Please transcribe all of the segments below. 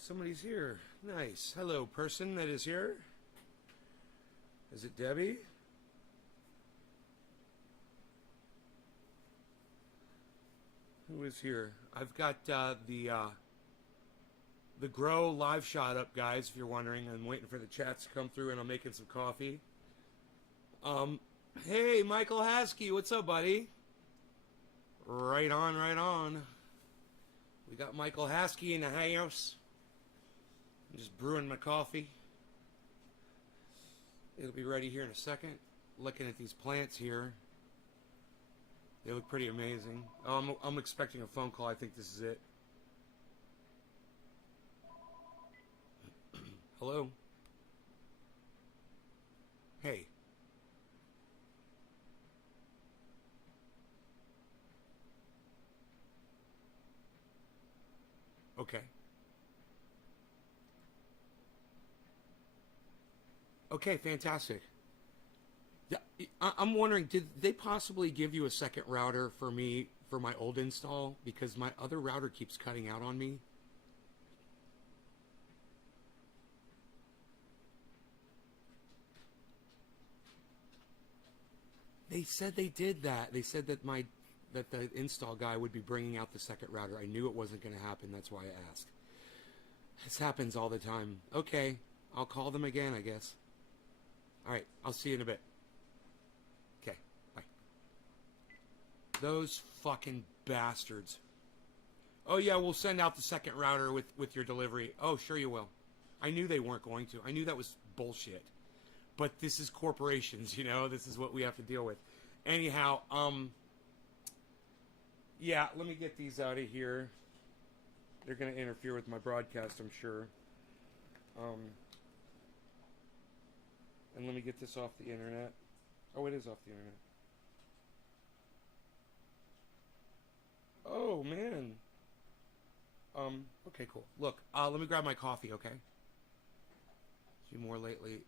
somebody's here. Nice. Hello, person that is here. Is it Debbie? Who is here? I've got the Grow live shot up, guys. If you're wondering, I'm waiting for the chats to come through, and I'm making some coffee. Hey, Michael Haskey, what's up, buddy? Right on, right on. We got Michael Haskey in the house. I'm just brewing my coffee. It'll be ready here in a second. Looking at these plants here. They look pretty amazing. Oh, I'm expecting a phone call. I think this is it. Hello? Hey. Okay. Okay, fantastic. Yeah, I'm wondering, did they possibly give you a second router for me for my old install? Because my other router keeps cutting out on me. They said they did that. They said that that the install guy would be bringing out the second router. I knew it wasn't going to happen. That's why I asked. This happens all the time. Okay, I'll call them again, I guess. All right, I'll see you in a bit. Okay, bye. Those fucking bastards. Oh, yeah, we'll send out the second router with your delivery. Oh, sure you will. I knew they weren't going to. I knew that was bullshit. But this is corporations, you know? This is what we have to deal with. Anyhow, yeah, let me get these out of here. They're going to interfere with my broadcast, I'm sure. And let me get this off the internet. Oh, it is off the internet. Oh, man. Okay, cool. Look, let me grab my coffee, okay? See more lately.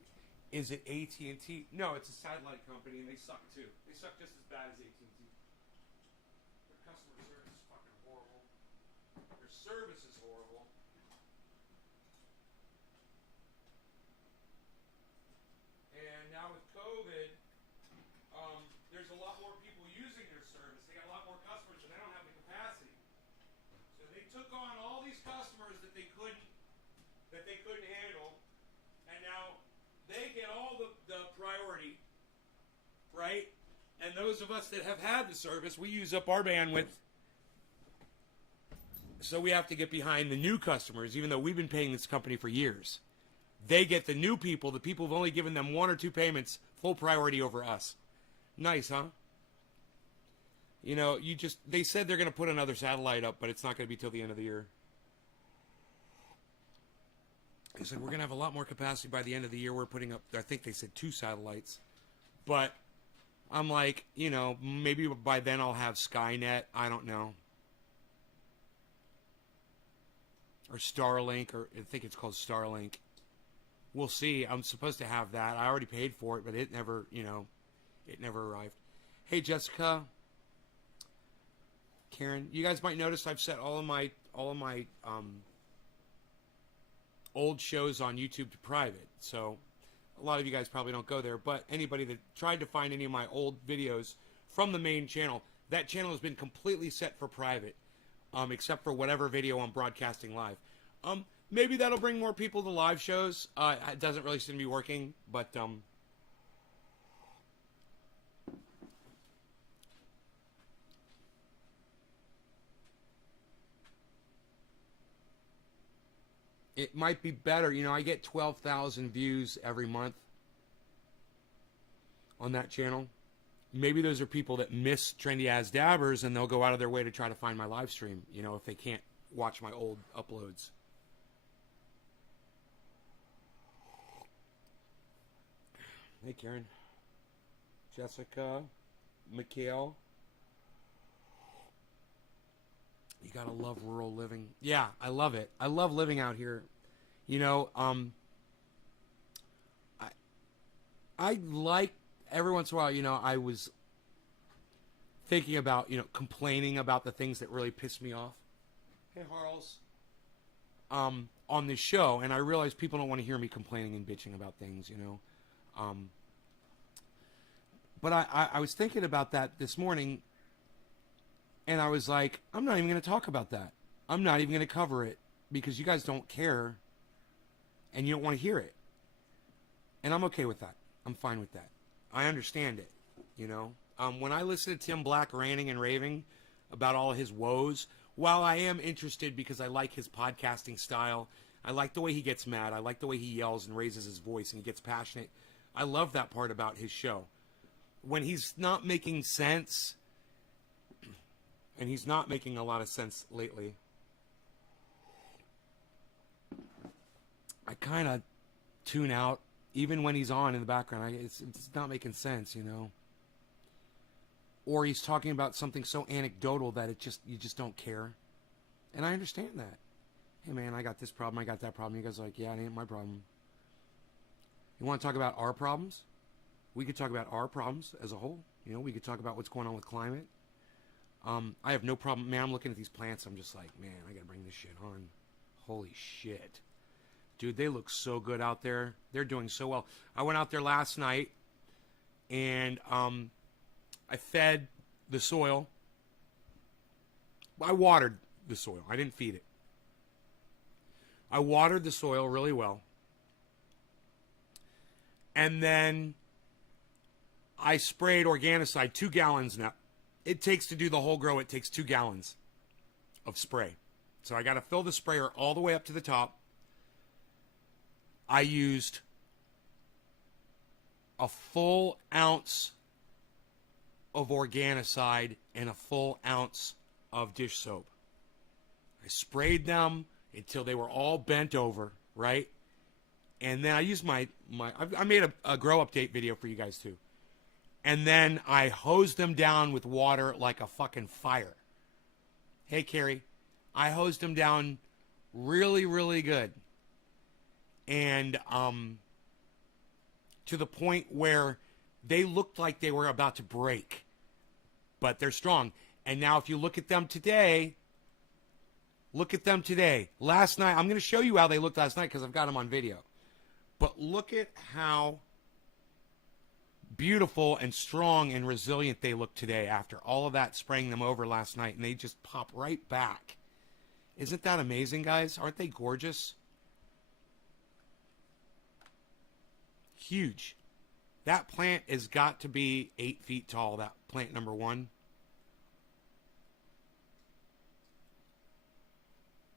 Is it AT&T? No, it's a satellite company, and they suck, too. They suck just as bad as AT&T. Their customer service is fucking horrible. Their service is horrible. And now with COVID, there's a lot more people using their service. They got a lot more customers, and they don't have the capacity. So they took on all these customers that they couldn't handle, and now they get all the priority, right? And those of us that have had the service, we use up our bandwidth. So we have to get behind the new customers, even though we've been paying this company for years. They get the new people, the people who've only given them one or two payments, full priority over us. Nice, huh? You know, they said they're going to put another satellite up, but it's not going to be till the end of the year. They said we're going to have a lot more capacity by the end of the year. We're putting up, I think they said 2 satellites. But I'm like, you know, maybe by then I'll have Skynet. I don't know. Or Starlink, or I think it's called Starlink. We'll see. I'm supposed to have that. I already paid for it, but it never, you know, it never arrived. Hey, Jessica. Karen, you guys might notice I've set all of my old shows on YouTube to private. So a lot of you guys probably don't go there, but anybody that tried to find any of my old videos from the main channel, that channel has been completely set for private, except for whatever video I'm broadcasting live. Maybe that'll bring more people to live shows. It doesn't really seem to be working, but it might be better. You know, I get 12,000 views every month on that channel. Maybe those are people that miss Trendy As Dabbers, and they'll go out of their way to try to find my live stream, you know, if they can't watch my old uploads. Hey, Karen. Jessica. Mikhail. You gotta love rural living. Yeah, I love it. I love living out here. You know, I like, every once in a while, you know, I was thinking about, you know, complaining about the things that really piss me off. Hey, Harles. on this show, and I realize people don't want to hear me complaining and bitching about things, you know. But I was thinking about that this morning, and I was like, I'm not even going to talk about that. I'm not even going to cover it because you guys don't care, and you don't want to hear it. And I'm okay with that. I'm fine with that. I understand it, you know. When I listen to Tim Black ranting and raving about all his woes, while I am interested because I like his podcasting style, I like the way he gets mad, I like the way he yells and raises his voice and he gets passionate. I love that part about his show. When he's not making sense, and he's not making a lot of sense lately, I kind of tune out. Even when he's on in the background, it's not making sense, you know. Or he's talking about something so anecdotal that you just don't care. And I understand that. Hey man, I got this problem, I got that problem. You guys are like, yeah, it ain't my problem. You want to talk about our problems? We could talk about our problems as a whole. You know, we could talk about what's going on with climate. I have no problem. Man, I'm looking at these plants. I'm just like, man, I got to bring this shit on. Holy shit. Dude, they look so good out there. They're doing so well. I went out there last night, and I fed the soil. I watered the soil. I didn't feed it. I watered the soil really well. And then I sprayed Organicide, 2 gallons now. It takes to do the whole grow, it takes 2 gallons of spray. So I got to fill the sprayer all the way up to the top. I used a full ounce of Organicide and a full ounce of dish soap. I sprayed them until they were all bent over, right? And then I used I made a grow update video for you guys too. And then I hosed them down with water like a fucking fire. Hey, Carrie. I hosed them down really, really good. And to the point where they looked like they were about to break. But they're strong. And now if you look at them today, Last night, I'm going to show you how they looked last night because I've got them on video. But look at how beautiful and strong and resilient they look today after all of that spraying them over last night. And they just pop right back. Isn't that amazing, guys? Aren't they gorgeous? Huge. That plant has got to be 8 feet tall, that plant number 1.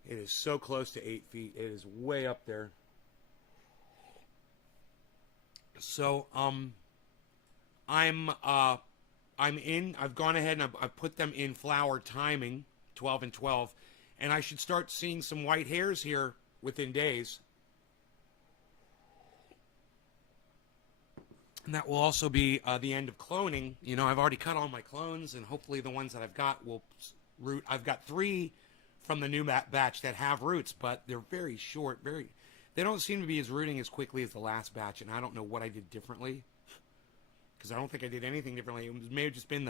It is so close to 8 feet. It is way up there. So, I've gone ahead and I've put them in flower timing, 12 and 12, and I should start seeing some white hairs here within days. And that will also be the end of cloning. You know, I've already cut all my clones, and hopefully the ones that I've got will root. I've got 3 from the new batch that have roots, but they're very short. They don't seem to be as rooting as quickly as the last batch, and I don't know what I did differently. Because I don't think I did anything differently. It may have just been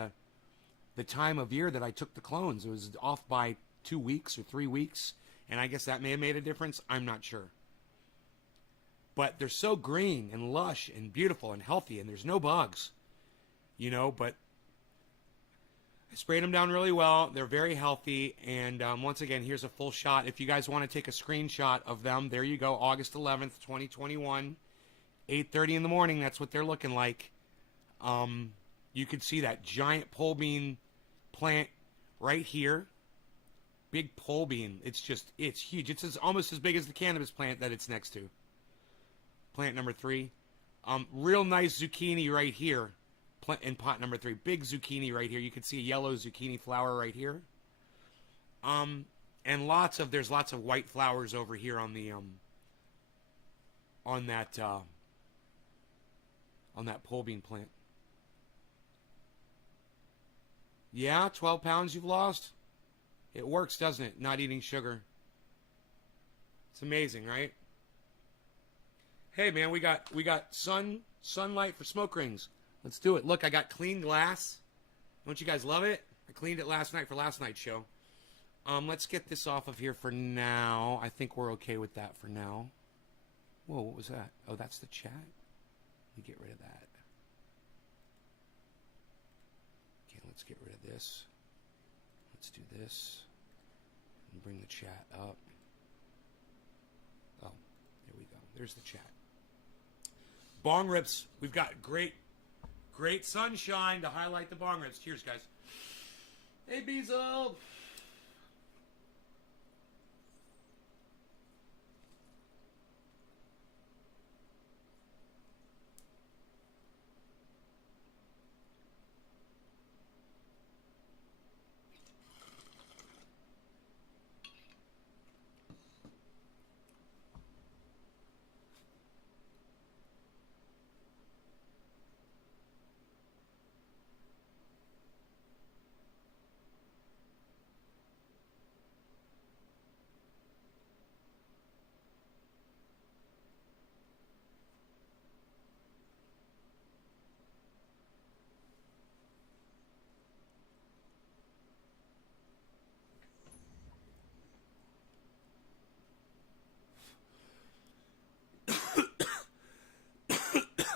the time of year that I took the clones. It was off by 2 weeks or 3 weeks, and I guess that may have made a difference. I'm not sure. But they're so green and lush and beautiful and healthy, and there's no bugs, you know. But I sprayed them down really well. They're very healthy, and once again, here's a full shot. If you guys want to take a screenshot of them, there you go, August 11th, 2021, 8:30 in the morning. That's what they're looking like. You can see that giant pole bean plant right here. Big pole bean. It's huge. It's almost as big as the cannabis plant that it's next to. Plant number 3. Real nice zucchini right here. In pot number 3. Big zucchini right here. You can see a yellow zucchini flower right here. And there's lots of white flowers over here on the on that pole bean plant. Yeah, 12 pounds you've lost. It works, doesn't it? Not eating sugar. It's amazing, right? Hey man, we got sunlight for smoke rings. Let's do it. Look, I got clean glass. Don't you guys love it? I cleaned it last night for last night's show. Let's get this off of here for now. I think we're okay with that for now. Whoa, what was that? Oh, that's the chat. Let me get rid of that. Okay, let's get rid of this. Let's do this. And bring the chat up. Oh, there we go. There's the chat. Bong rips. We've got great sunshine to highlight the bong rips. Cheers, guys. Hey, Bezo.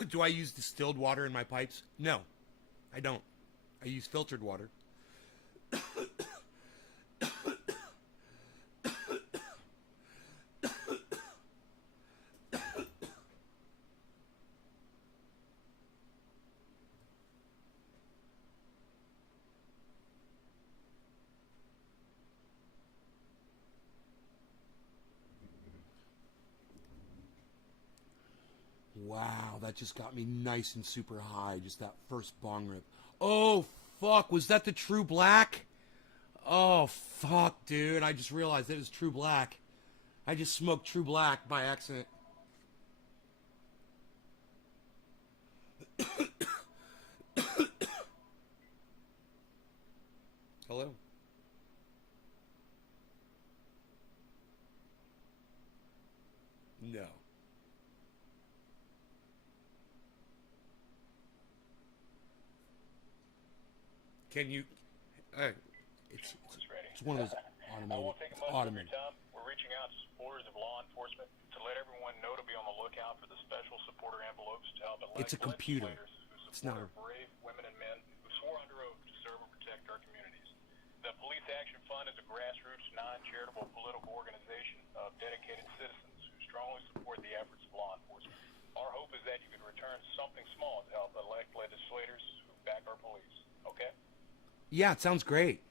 Do I use distilled water in my pipes? No, I don't. I use filtered water. Wow, that just got me nice and super high. Just that first bong rip. Oh, fuck. Was that the True Black? Oh, fuck, dude. I just realized it was True Black. I just smoked True Black by accident. Hello? No. Can you... it's one of those automated... I won't take much of your automated. time. We're reaching out to supporters of law enforcement to let everyone know to be on the lookout for the special supporter envelopes to help elect It's a computer. legislators who It's not support our brave women and men who swore under oath to serve and protect our communities. The Police Action Fund is a grassroots, non-charitable political organization of dedicated citizens who strongly support the efforts of law enforcement. Our hope is that you can return something small to help elect legislators who back our police. Okay? Yeah, it sounds great.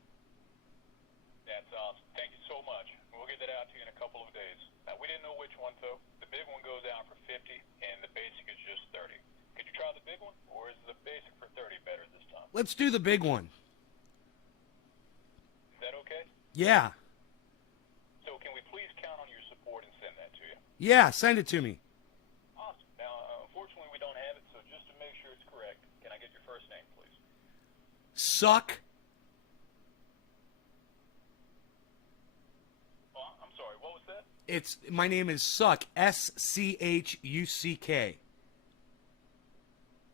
That's awesome. Thank you so much. We'll get that out to you in a couple of days. We didn't know which one, though. The big one goes out for 50, and the basic is just 30. Could you try the big one, or is the basic for 30 better this time? Let's do the big one. Is that okay? Yeah. So can we please count on your support and send that to you? Yeah, send it to me. Awesome. Now, unfortunately, we don't have it, so just to make sure it's correct, can I get your first name, please? Suck. I'm sorry, what was that? My name is Suck. S-C-H-U-C-K.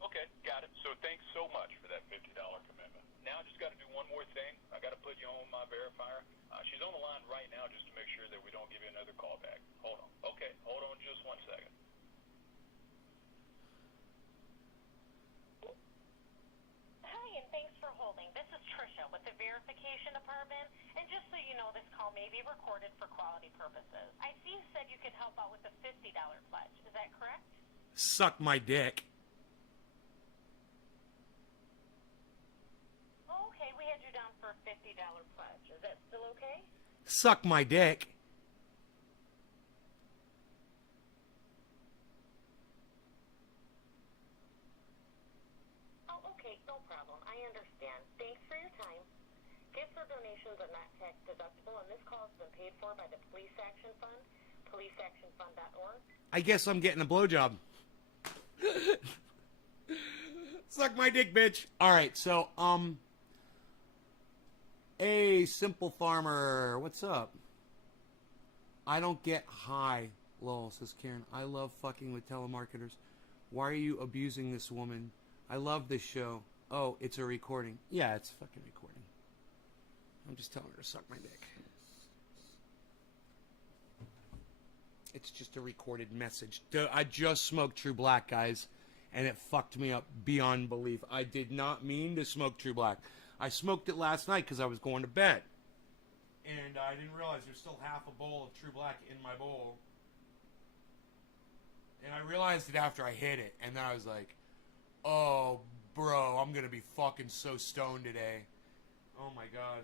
Okay, got it. So thanks so much for that $50 commitment. Now I just got to do one more thing. I got to put you on my verifier. She's on the line right now just to make sure that we don't give you another call back. Hold on. Okay, hold on just 1 second. Hi, and thanks for holding. This is Tricia with the Verification Department. And just so you know, this call may be recorded for quality purposes. I see you said you could help out with a $50 pledge. Is that correct? Suck my dick. Oh, okay. We had you down for a $50 pledge. Is that still okay? Suck my dick. Oh, okay. No problem. I understand. Thanks for your time. Gifts or donations are not tax deductible, and this call has been paid for by the Police Action Fund, policeactionfund.org. I guess I'm getting a blowjob. Suck my dick, bitch. All right, so, hey, Simple Farmer, what's up? I don't get high, lol, says Karen. I love fucking with telemarketers. Why are you abusing this woman? I love this show. Oh, it's a recording. Yeah, it's a fucking recording. I'm just telling her to suck my dick. It's just a recorded message. I just smoked True Black, guys, and it fucked me up beyond belief. I did not mean to smoke True Black. I smoked it last night because I was going to bed. And I didn't realize there's still half a bowl of True Black in my bowl. And I realized it after I hit it. And then I was like, oh, bro, I'm going to be fucking so stoned today. Oh, my God.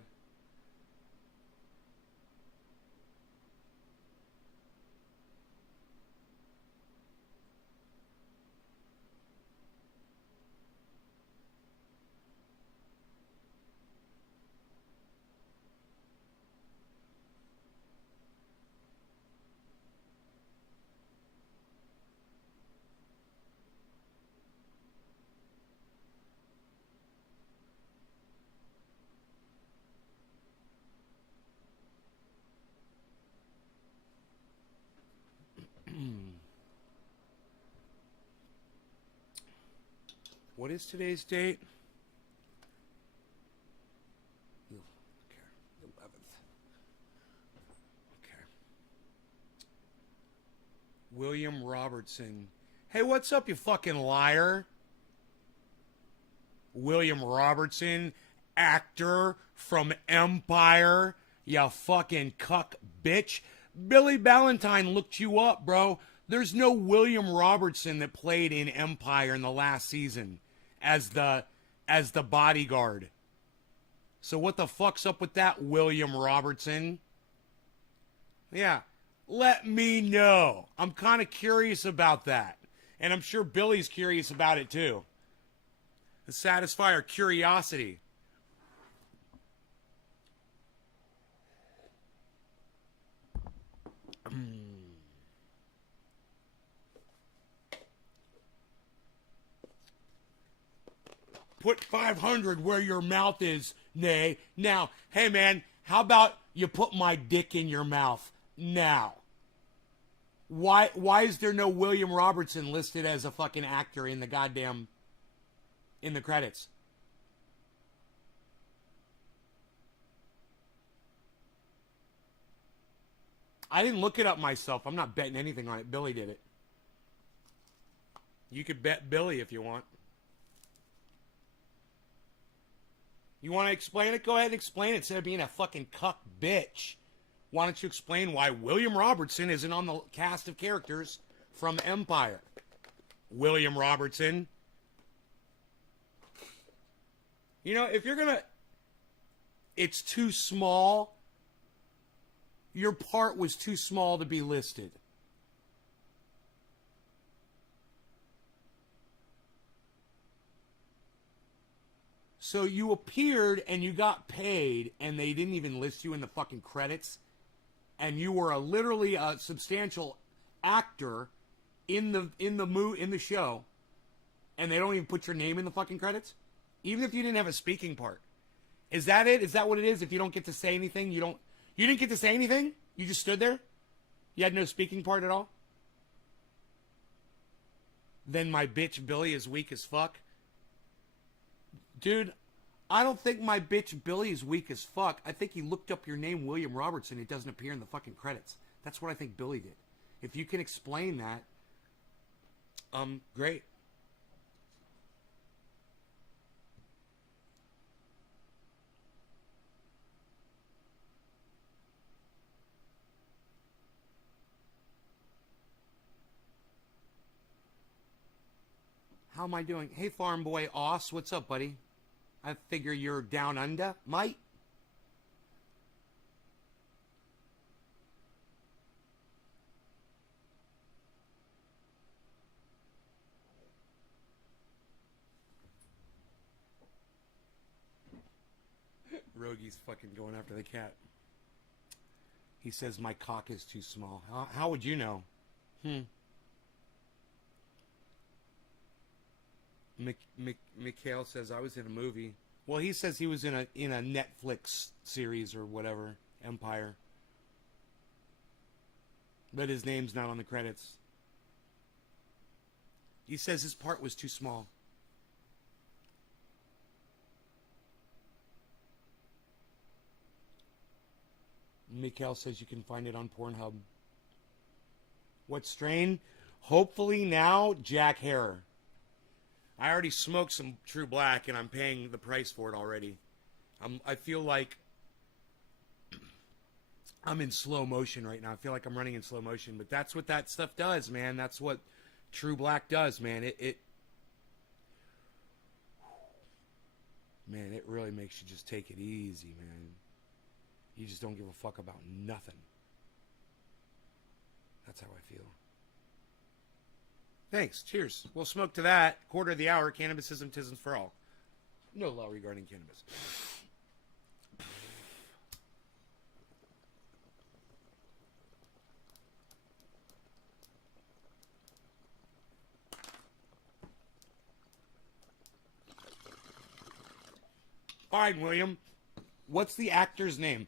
What is today's date? Okay, 11th. Okay. William Robertson. Hey, what's up, you fucking liar? William Robertson, actor from Empire. You fucking cuck bitch. Billy Ballantyne looked you up, bro. There's no William Robertson that played in Empire in the last season as the bodyguard. So what the fuck's up with that, William Robertson? Yeah, let me know. I'm kind of curious about that. And I'm sure Billy's curious about it too. To satisfy our curiosity. Put 500 where your mouth is, Nay. Now, hey man, how about you put my dick in your mouth now? Why is there no William Robertson listed as a fucking actor in the credits? I didn't look it up myself. I'm not betting anything on it. Billy did it. You could bet Billy if you want. You want to explain it? Go ahead and explain it instead of being a fucking cuck bitch. Why don't you explain why William Robertson isn't on the cast of characters from Empire? William Robertson. You know, if you're going to... It's too small. Your part was too small to be listed. So you appeared and you got paid and they didn't even list you in the fucking credits. And you were literally a substantial actor in the show. And they don't even put your name in the fucking credits? Even if you didn't have a speaking part. Is that it? Is that what it is? If you don't get to say anything, you didn't get to say anything? You just stood there? You had no speaking part at all? Then my bitch Billy is weak as fuck? Dude, I don't think my bitch Billy is weak as fuck. I think he looked up your name, William Robertson. It doesn't appear in the fucking credits. That's what I think Billy did. If you can explain that, great. How am I doing? Hey, farm boy Oss, what's up, buddy? I figure you're down under, mate. Rogi's fucking going after the cat. He says my cock is too small. How would you know? Mikhail says I was in a movie. Well, he says he was in a Netflix series or whatever, Empire. But his name's not on the credits. He says his part was too small. Mikhail says you can find it on Pornhub. What strain? Hopefully now, Jack Herer. I already smoked some True Black, and I'm paying the price for it already. I feel like I'm in slow motion right now. I feel like I'm running in slow motion, but that's what that stuff does, man. That's what True Black does, man. It really makes you just take it easy, man. You just don't give a fuck about nothing. That's how I feel. Thanks. Cheers. We'll smoke to that. Quarter of the hour. Cannabism, tisms for all. No law regarding cannabis. Fine, William. What's the actor's name?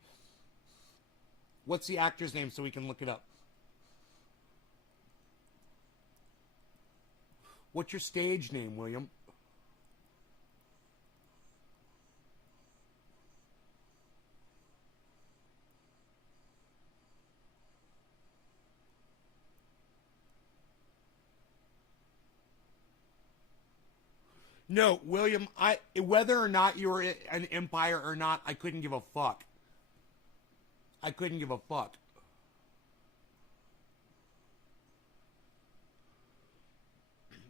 What's the actor's name so we can look it up? What's your stage name, William? No, William, whether or not you were an Empire or not, I couldn't give a fuck. I couldn't give a fuck.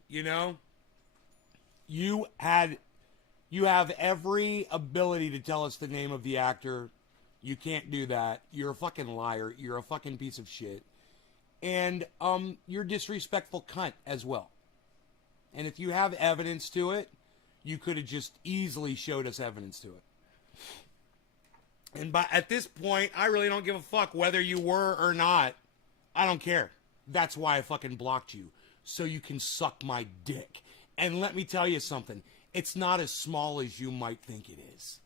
You know? You have every ability to tell us the name of the actor. You can't do that. You're a fucking liar. You're a fucking piece of shit. And you're a disrespectful cunt as well. And if you have evidence to it, you could have just easily showed us evidence to it. And at this point, I really don't give a fuck whether you were or not. I don't care. That's why I fucking blocked you. So you can suck my dick. And let me tell you something. It's not as small as you might think it is.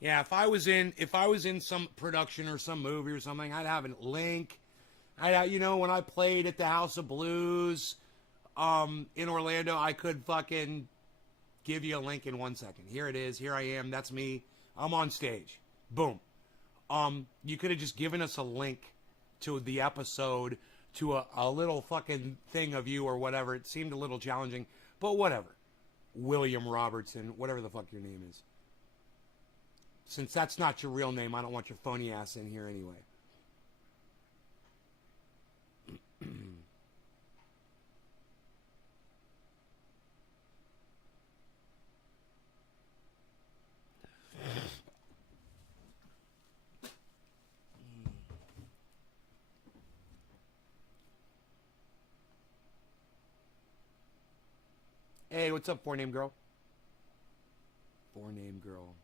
Yeah, if I was in some production or some movie or something, I'd have a link. When I played at the House of Blues in Orlando, I could fucking give you a link in 1 second. Here it is. Here I am. That's me. I'm on stage. Boom. You could have just given us a link to the episode, to a little fucking thing of you or whatever. It seemed a little challenging, but whatever. William Robertson, whatever the fuck your name is. Since that's not your real name, I don't want your phony ass in here anyway. Hey, what's up, four name girl? Four name girl.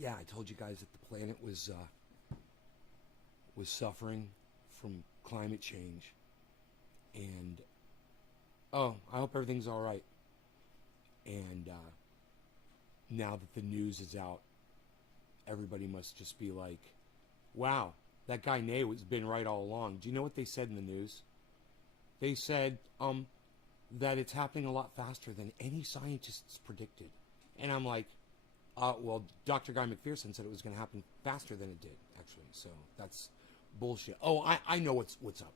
Yeah, I told you guys that the planet was suffering from climate change, and I hope everything's all right. And now that the news is out, everybody must just be like, "Wow, that guy Nate has been right all along." Do you know what they said in the news? They said that it's happening a lot faster than any scientists predicted, and I'm like. Well, Dr. Guy McPherson said it was going to happen faster than it did, actually. So that's bullshit. Oh, I know what's up.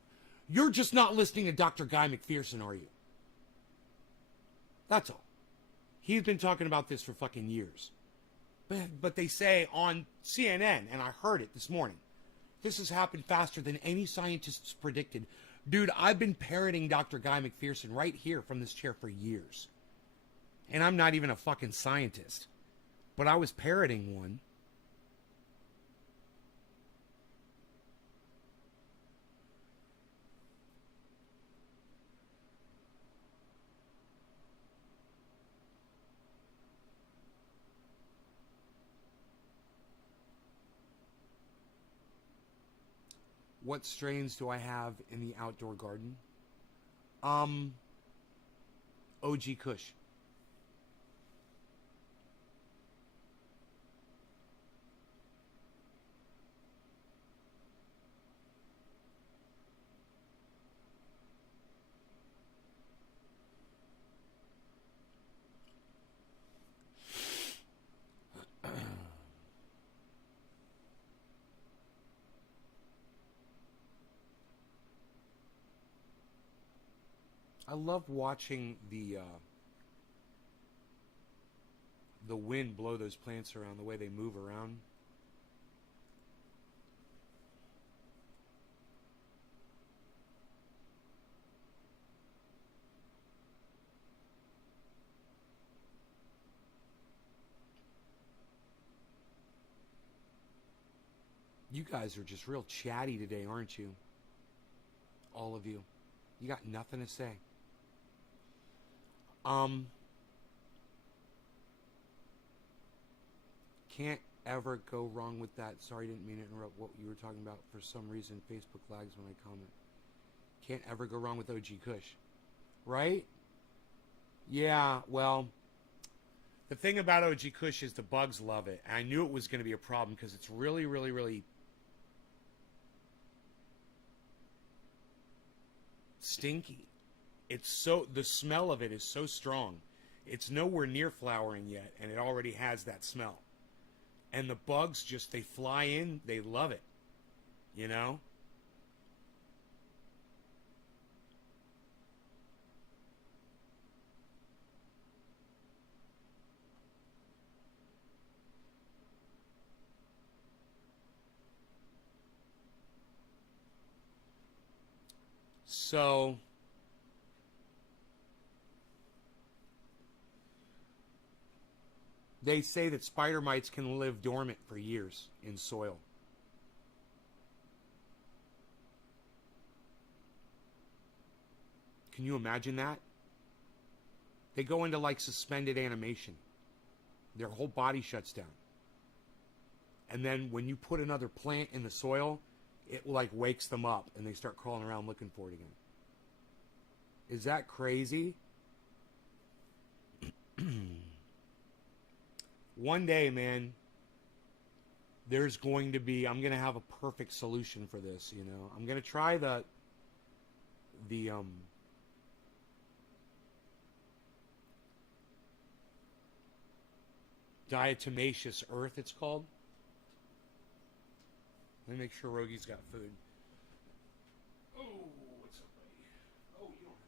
You're just not listening to Dr. Guy McPherson, are you? That's all. He's been talking about this for fucking years. But they say on CNN, and I heard it this morning, this has happened faster than any scientists predicted. Dude, I've been parroting Dr. Guy McPherson right here from this chair for years. And I'm not even a fucking scientist. But I was parroting one. What strains do I have in the outdoor garden? OG Kush. I love watching the wind blow those plants around, the way they move around. You guys are just real chatty today, aren't you? All of you. You got nothing to say. Can't ever go wrong with that. Sorry, didn't mean to interrupt what you were talking about. For some reason, Facebook lags when I comment. Can't ever go wrong with OG Kush. Right? Yeah, well, the thing about OG Kush is the bugs love it. And I knew it was going to be a problem because it's really, really, really stinky. It's so, the smell of it is so strong. It's nowhere near flowering yet, and it already has that smell. And the bugs just, they fly in, they love it. You know? So they say that spider mites can live dormant for years in soil. Can you imagine that? They go into like suspended animation. Their whole body shuts down. And then when you put another plant in the soil, it like wakes them up and they start crawling around looking for it again. Is that crazy? One day, man, there's going to be, I'm going to have a perfect solution for this, you know. I'm going to try the diatomaceous earth, it's called. Let me make sure Rogi's got food. Oh, what's up, buddy? Oh, you don't have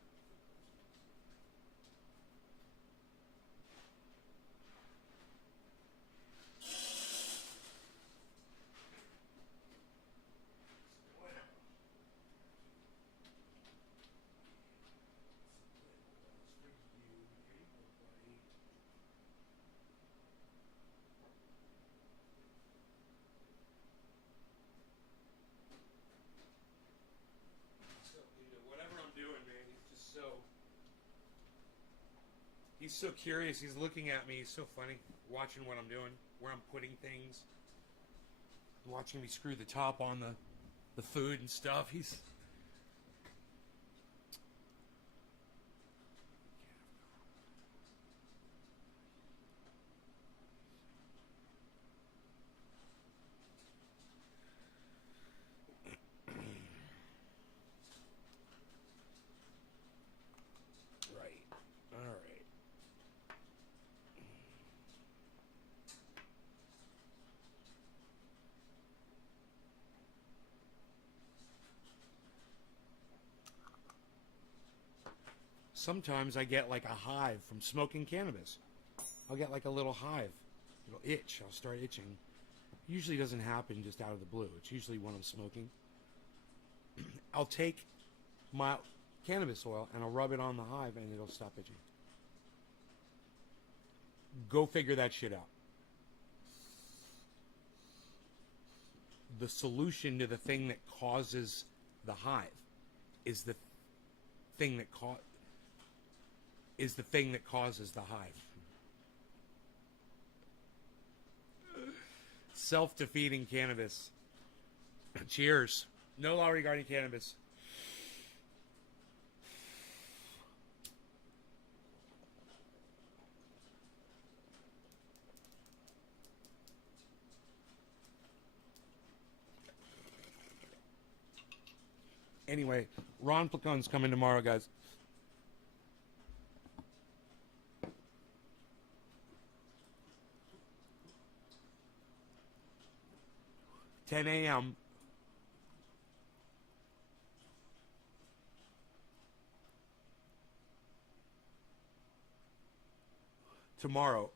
He's so curious. He's looking at me. He's so funny. Watching what I'm doing, where I'm putting things. Watching me screw the top on the food and stuff. He's... Sometimes I get like a hive from smoking cannabis. I'll get like a little hive. It'll itch. I'll start itching. Usually doesn't happen just out of the blue. It's usually when I'm smoking. I'll take my cannabis oil and I'll rub it on the hive and it'll stop itching. Go figure that shit out. The solution to the thing that causes the hive is the thing that causes the hive. Self-defeating cannabis. Cheers. No law regarding cannabis. Anyway, Ron Placone's coming tomorrow, guys. $10 a.m. tomorrow.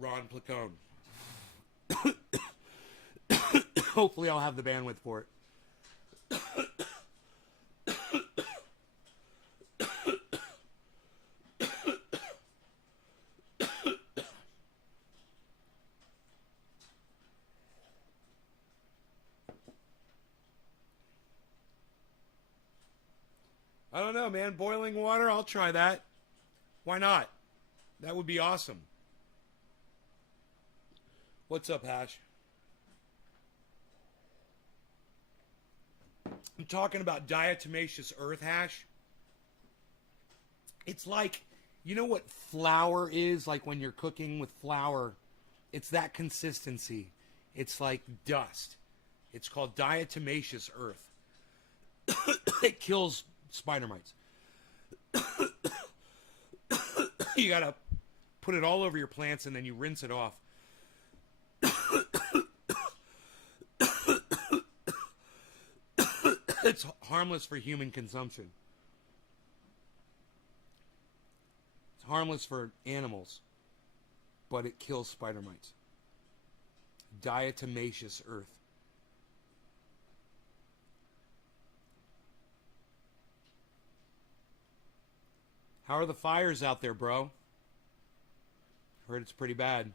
Ron Placone. Hopefully I'll have the bandwidth for it. I don't know, man. Boiling water, I'll try that. Why not? That would be awesome. What's up, Hash? I'm talking about diatomaceous earth, Hash. It's like, you know what flour is? Like when you're cooking with flour, it's that consistency. It's like dust. It's called diatomaceous earth. It kills spider mites. You gotta put it all over your plants and then you rinse it off. It's harmless for human consumption. It's harmless for animals, but it kills spider mites. Diatomaceous earth. How are the fires out there, bro? Heard it's pretty bad.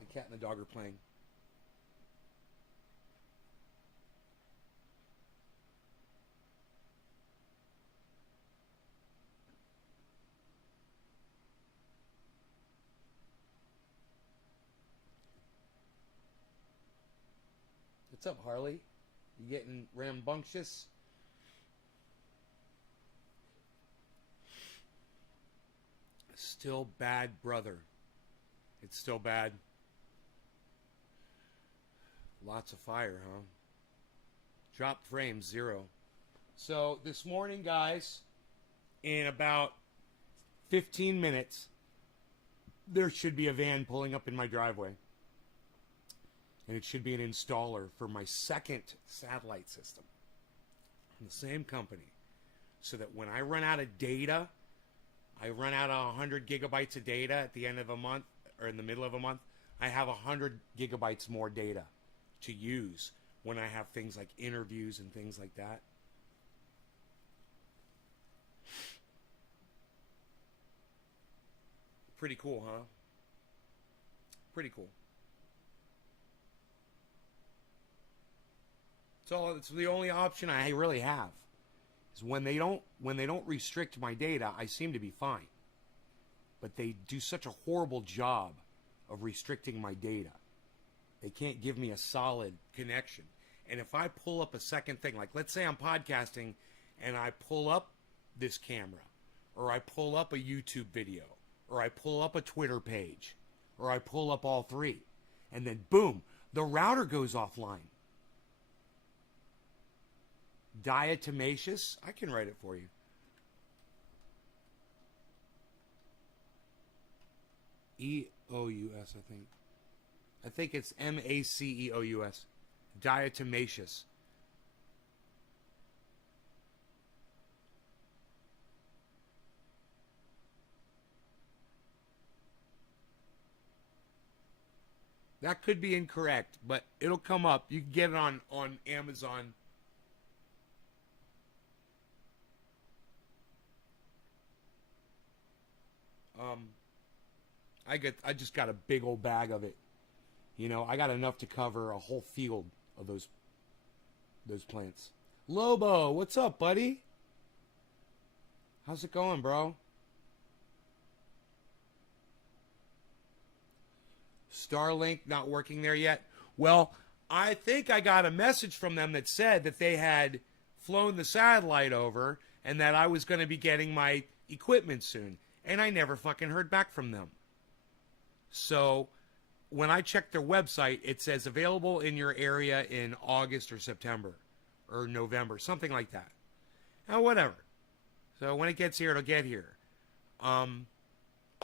The cat and the dog are playing. What's up, Harley? You getting rambunctious? Still bad, brother. It's still bad. Lots of fire, huh? Drop frames, 0. So this morning, guys, in about 15 minutes, there should be a van pulling up in my driveway. And it should be an installer for my second satellite system from the same company. So that when I run out of data, I run out of 100 gigabytes of data at the end of a month, or in the middle of a month, I have 100 gigabytes more data to use when I have things like interviews and things like that. Pretty cool, huh? Pretty cool. It's the only option I really have. Is when they don't restrict my data, I seem to be fine. But they do such a horrible job of restricting my data. They can't give me a solid connection. And if I pull up a second thing, like let's say I'm podcasting and I pull up this camera, or I pull up a YouTube video, or I pull up a Twitter page, or I pull up all three, and then boom, the router goes offline. Diatomaceous? I can write it for you. E-O-U-S, I think. I think it's M-A-C-E-O-U-S. Diatomaceous. That could be incorrect, but it'll come up. You can get it on Amazon. I just got a big old bag of it. You know, I got enough to cover a whole field of those plants. Lobo, what's up, buddy? How's it going, bro? Starlink not working there yet. Well, I think I got a message from them that said that they had flown the satellite over and that I was going to be getting my equipment soon. And I never fucking heard back from them. So when I checked their website, it says available in your area in August or September or November, something like that. Now, whatever. So when it gets here, it'll get here.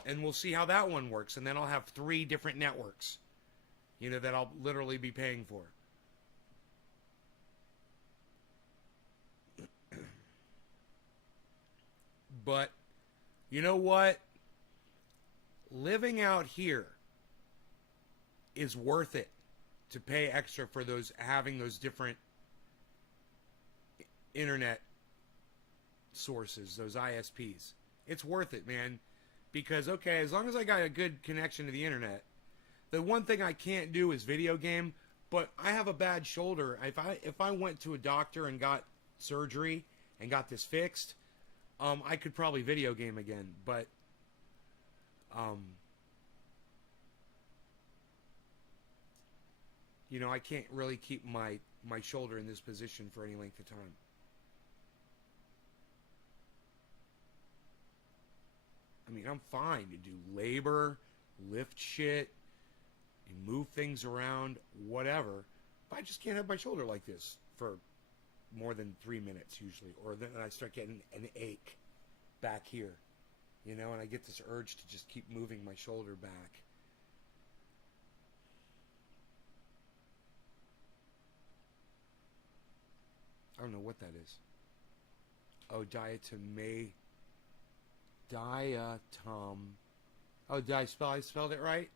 And we'll see how that one works. And then I'll have 3 different networks, you know, that I'll literally be paying for. But you know what? Living out here is worth it to pay extra for those, having those different internet sources, those ISPs. It's worth it, man. Because, okay, as long as I got a good connection to the internet, the one thing I can't do is video game, but I have a bad shoulder. If I went to a doctor and got surgery and got this fixed, I could probably video game again, but you know, I can't really keep my shoulder in this position for any length of time. I mean, I'm fine to do labor, lift shit, and move things around, whatever. But I just can't have my shoulder like this for more than 3 minutes usually. Or then I start getting an ache back here. You know, and I get this urge to just keep moving my shoulder back. I don't know what that is. Oh, diatom. Oh, did I spelled it right?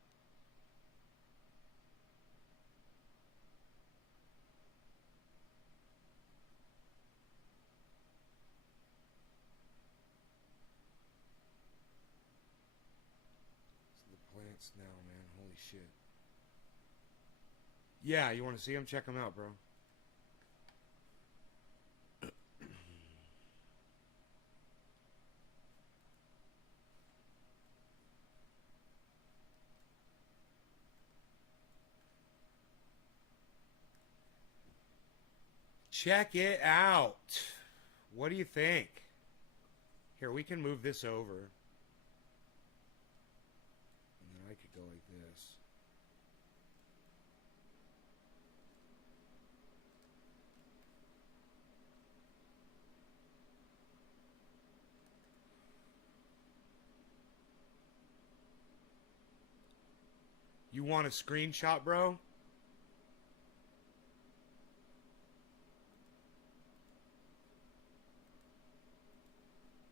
It's the plants now, man. Holy shit. Yeah, you want to see them? Check them out, bro. Check it out. What do you think? Here, we can move this over. And then I could go like this. You want a screenshot, bro?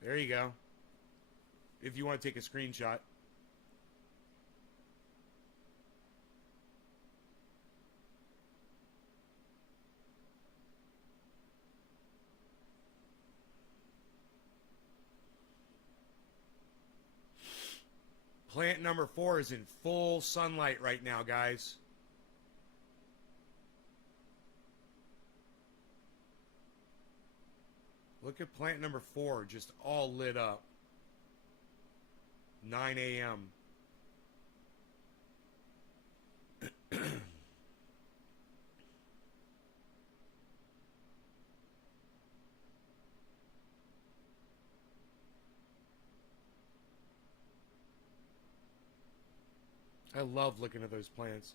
There you go. If you want to take a screenshot. Plant number 4 is in full sunlight right now, guys. Look at plant number 4, just all lit up. 9 a.m. I love looking at those plants.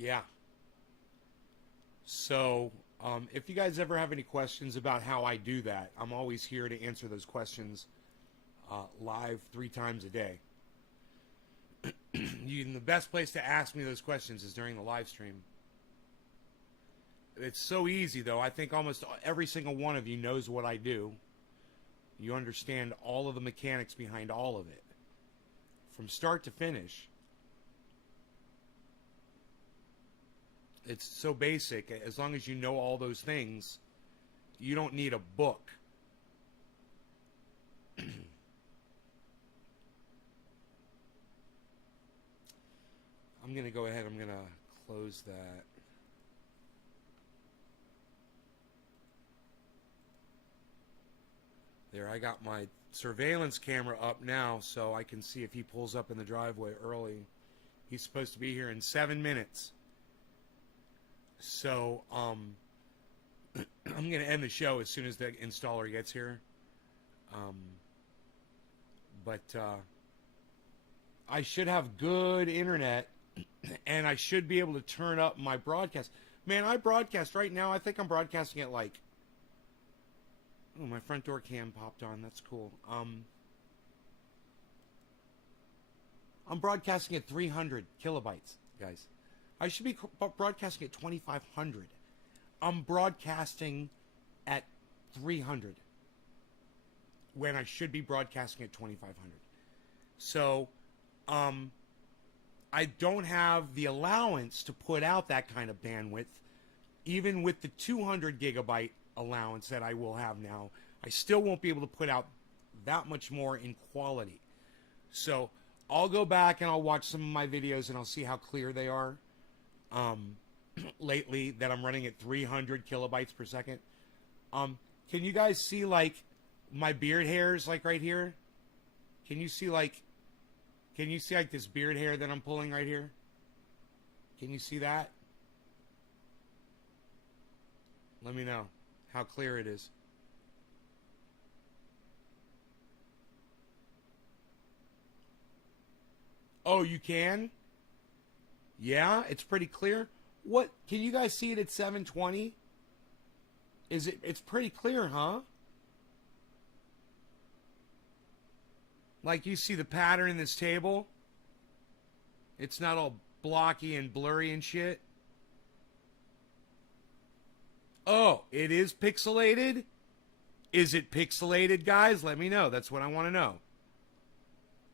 Yeah. So, if you guys ever have any questions about how I do that, I'm always here to answer those questions live 3 times a day. the best place to ask me those questions is during the live stream. It's so easy, though. I think almost every single one of you knows what I do. You understand all of the mechanics behind all of it, from start to finish. It's so basic. As long as you know all those things, you don't need a book. I'm going to go ahead. I'm going to close that. There, I got my surveillance camera up now so I can see if he pulls up in the driveway early. He's supposed to be here in 7 minutes. So, I'm going to end the show as soon as the installer gets here. But I should have good internet, and I should be able to turn up my broadcast. Man, I broadcast right now. I think I'm broadcasting at like... Oh, my front door cam popped on. That's cool. I'm broadcasting at 300 kilobytes, guys. I should be broadcasting at 2,500. I'm broadcasting at 300 when I should be broadcasting at 2,500. So, I don't have the allowance to put out that kind of bandwidth. Even with the 200 gigabyte allowance that I will have now, I still won't be able to put out that much more in quality. So I'll go back and I'll watch some of my videos and I'll see how clear they are. Lately that I'm running at 300 kilobytes per second. Can you guys see like my beard hairs like right here? Can you see like this beard hair that I'm pulling right here? Can you see that? Let me know how clear it is. Oh, you can? Yeah, it's pretty clear. What? Can you guys see it at 720? It's pretty clear, huh? Like you see the pattern in this table? It's not all blocky and blurry and shit. Oh, it is pixelated? Is it pixelated, guys? Let me know. That's what I want to know.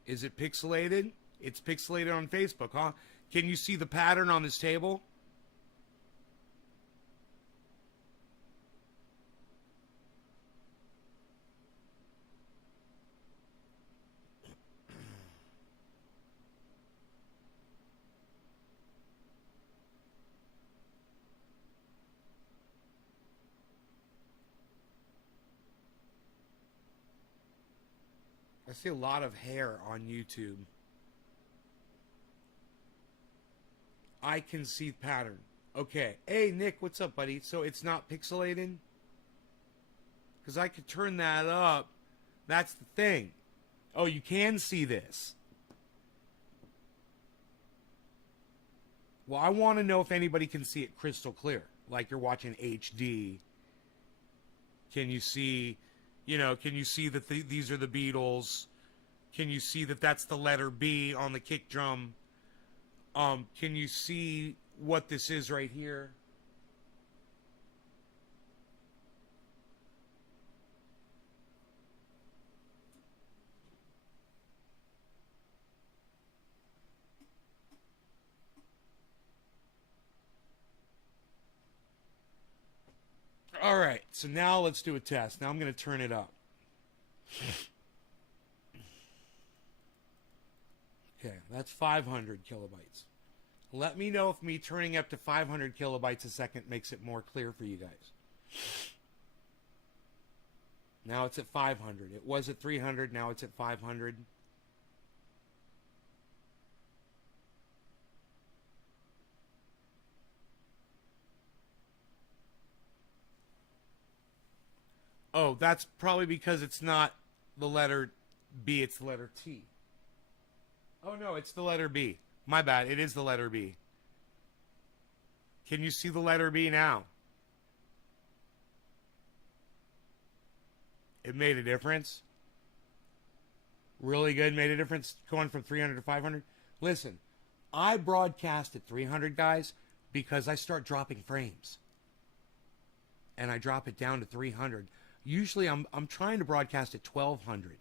Is it pixelated? It's pixelated on Facebook, huh? Can you see the pattern on this table? I see a lot of hair on YouTube. I can see pattern. Okay. Hey, Nick, what's up, buddy? So it's not pixelated? Because I could turn that up. That's the thing. Oh, you can see this. Well, I want to know if anybody can see it crystal clear. Like you're watching HD. Can you see... can you see that these are the Beatles? Can you see that that's the letter B on the kick drum? Can you see what this is right here? All right, so now let's do a test. Now I'm going to turn it up. Okay, that's 500 kilobytes. Let me know if me turning up to 500 kilobytes a second makes it more clear for you guys. Now it's at 500. It was at 300, now it's at 500. Oh, that's probably because it's not the letter B, it's the letter T. Oh, no, it's the letter B. My bad, it is the letter B. Can you see the letter B now? It made a difference. Really good, made a difference going from 300 to 500. Listen, I broadcast at 300, guys, because I start dropping frames. And I drop it down to 300. Usually I'm trying to broadcast at 1200.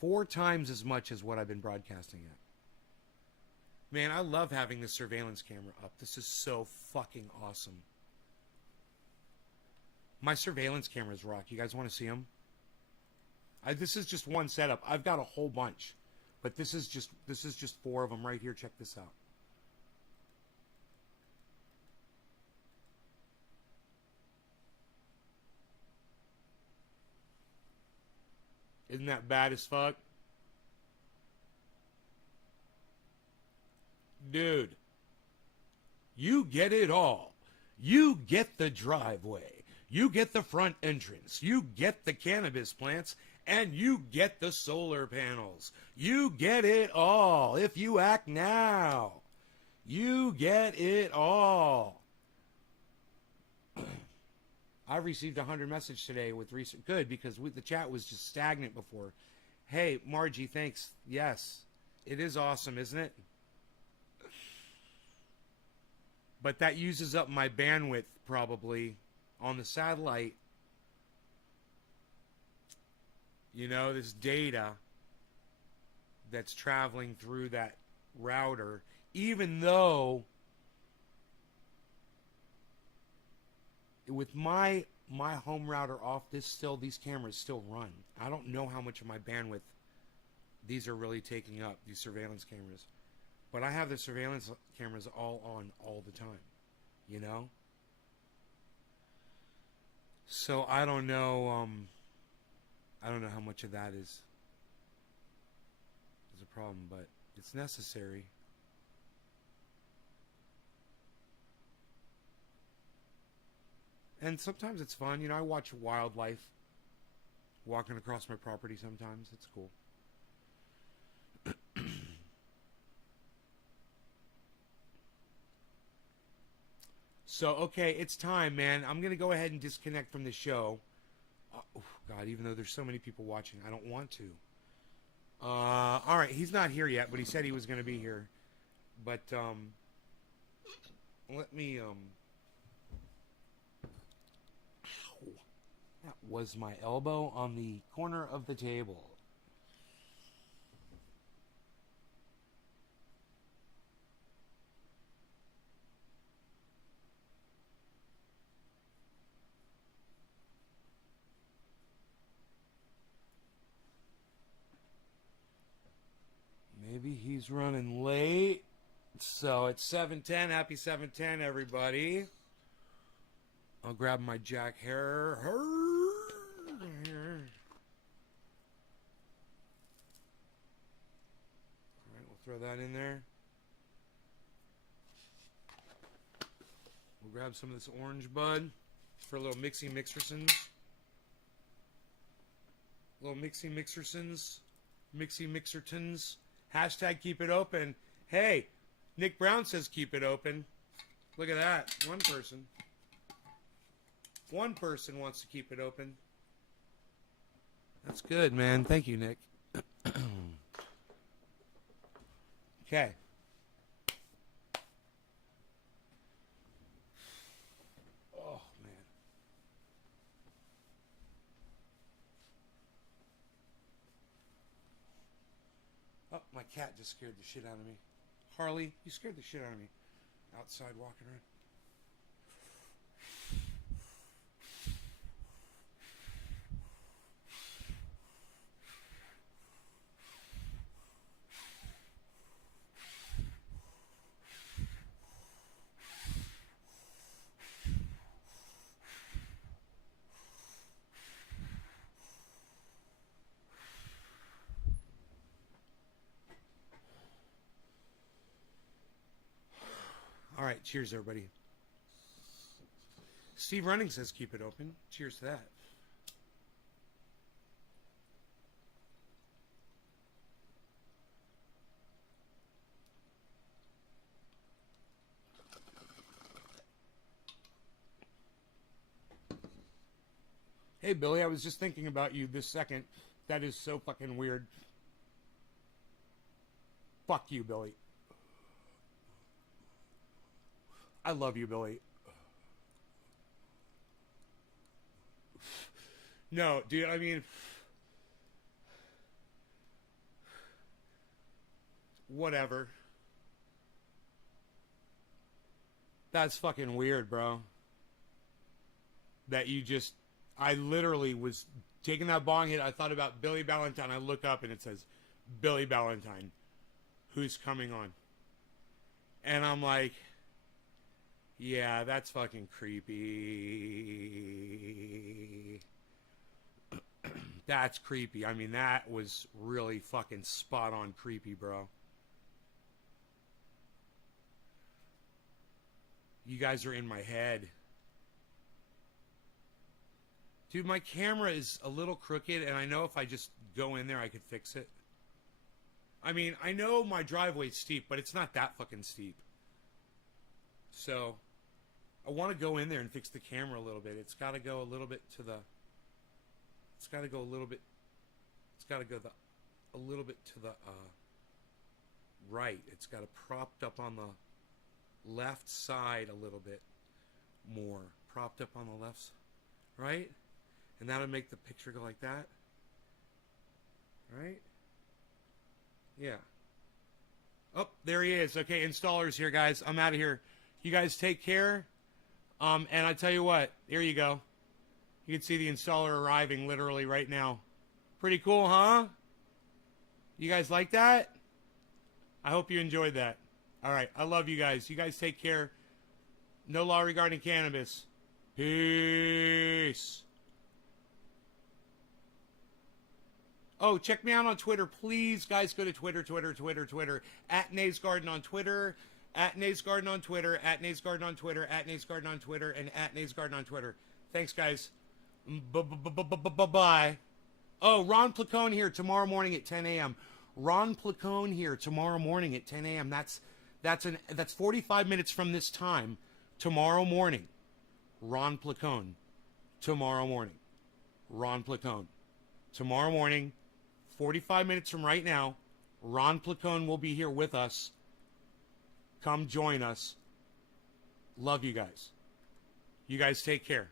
4 times as much as what I've been broadcasting at. Man, I love having this surveillance camera up. This is so fucking awesome. My surveillance cameras rock. You guys want to see them? This is just one setup. I've got a whole bunch, but this is just 4 of them right here. Check this out. Isn't that bad as fuck? Dude, you get it all. You get the driveway. You get the front entrance. You get the cannabis plants. And you get the solar panels. You get it all. If you act now, you get it all. I received 100 messages today with recent. Good, because the chat was just stagnant before. Hey, Margie, thanks. Yes, it is awesome, isn't it? But that uses up my bandwidth probably on the satellite. You know, this data that's traveling through that router, even though with my home router off, these cameras still run. I don't know how much of my bandwidth these are really taking up, these surveillance cameras. But I have the surveillance cameras all on all the time, you know? So I don't know, how much of that is a problem, but it's necessary. And sometimes it's fun. You know, I watch wildlife walking across my property sometimes. It's cool. So, okay, it's time, man. I'm going to go ahead and disconnect from the show. Oh, God, even though there's so many people watching, I don't want to. All right, he's not here yet, but he said he was going to be here. But let me... Ow. That was my elbow on the corner of the table. Maybe he's running late. So it's 7:10. Happy 7:10, everybody. I'll grab my Jack Hair. All right, we'll throw that in there. We'll grab some of this orange bud for a little mixy mixersons. Little mixy mixersons. Mixy mixertons. Hashtag keep it open. Hey, Nick Brown says keep it open. Look at that. One person. One person wants to keep it open. That's good, man. Thank you, Nick. Okay. Oh, man. Oh, my cat just scared the shit out of me. Harley, you scared the shit out of me. Outside walking around. All right, cheers, everybody. Steve Running says keep it open. Cheers to that. Hey, Billy, I was just thinking about you this second. That is so fucking weird. Fuck you, Billy. I love you, Billy. No, dude, I mean, whatever. That's fucking weird, bro. That you just, I literally was taking that bong hit. I thought about Billy Ballantyne. I look up and it says, Billy Ballantyne, who's coming on? And I'm like, yeah, that's fucking creepy. That's creepy. I mean, that was really fucking spot on creepy, bro. You guys are in my head. Dude, my camera is a little crooked, and I know if I just go in there, I could fix it. I mean, I know my driveway's steep, but it's not that fucking steep. So, I want to go in there and fix the camera a little bit. It's got to go a little bit to the... It's got to go a little bit... It's got to go a little bit to the right. It's got to propped up on the left side a little bit more. Propped up on the left, right? And that'll make the picture go like that. Right? Yeah. Oh, there he is. Okay, installer's here, guys. I'm out of here. You guys take care. And I tell you what, here you go. You can see the installer arriving literally right now. Pretty cool, huh? You guys like that? I hope you enjoyed that. All right, I love you guys. You guys take care. No law regarding cannabis. Peace. Oh, check me out on Twitter. Please, guys, go to Twitter. At Nays Garden on Twitter. At Nays Garden on Twitter. At Nays Garden on Twitter. At Nays Garden on Twitter. And at Nays Garden on Twitter. Thanks, guys. Bye. Oh, Ron Placone here tomorrow morning at 10 a.m. Ron Placone here tomorrow morning at 10 a.m. That's 45 minutes from this time tomorrow morning. Ron Placone tomorrow morning. Ron Placone tomorrow morning. 45 minutes from right now, Ron Placone will be here with us. Come join us. Love you guys. You guys take care.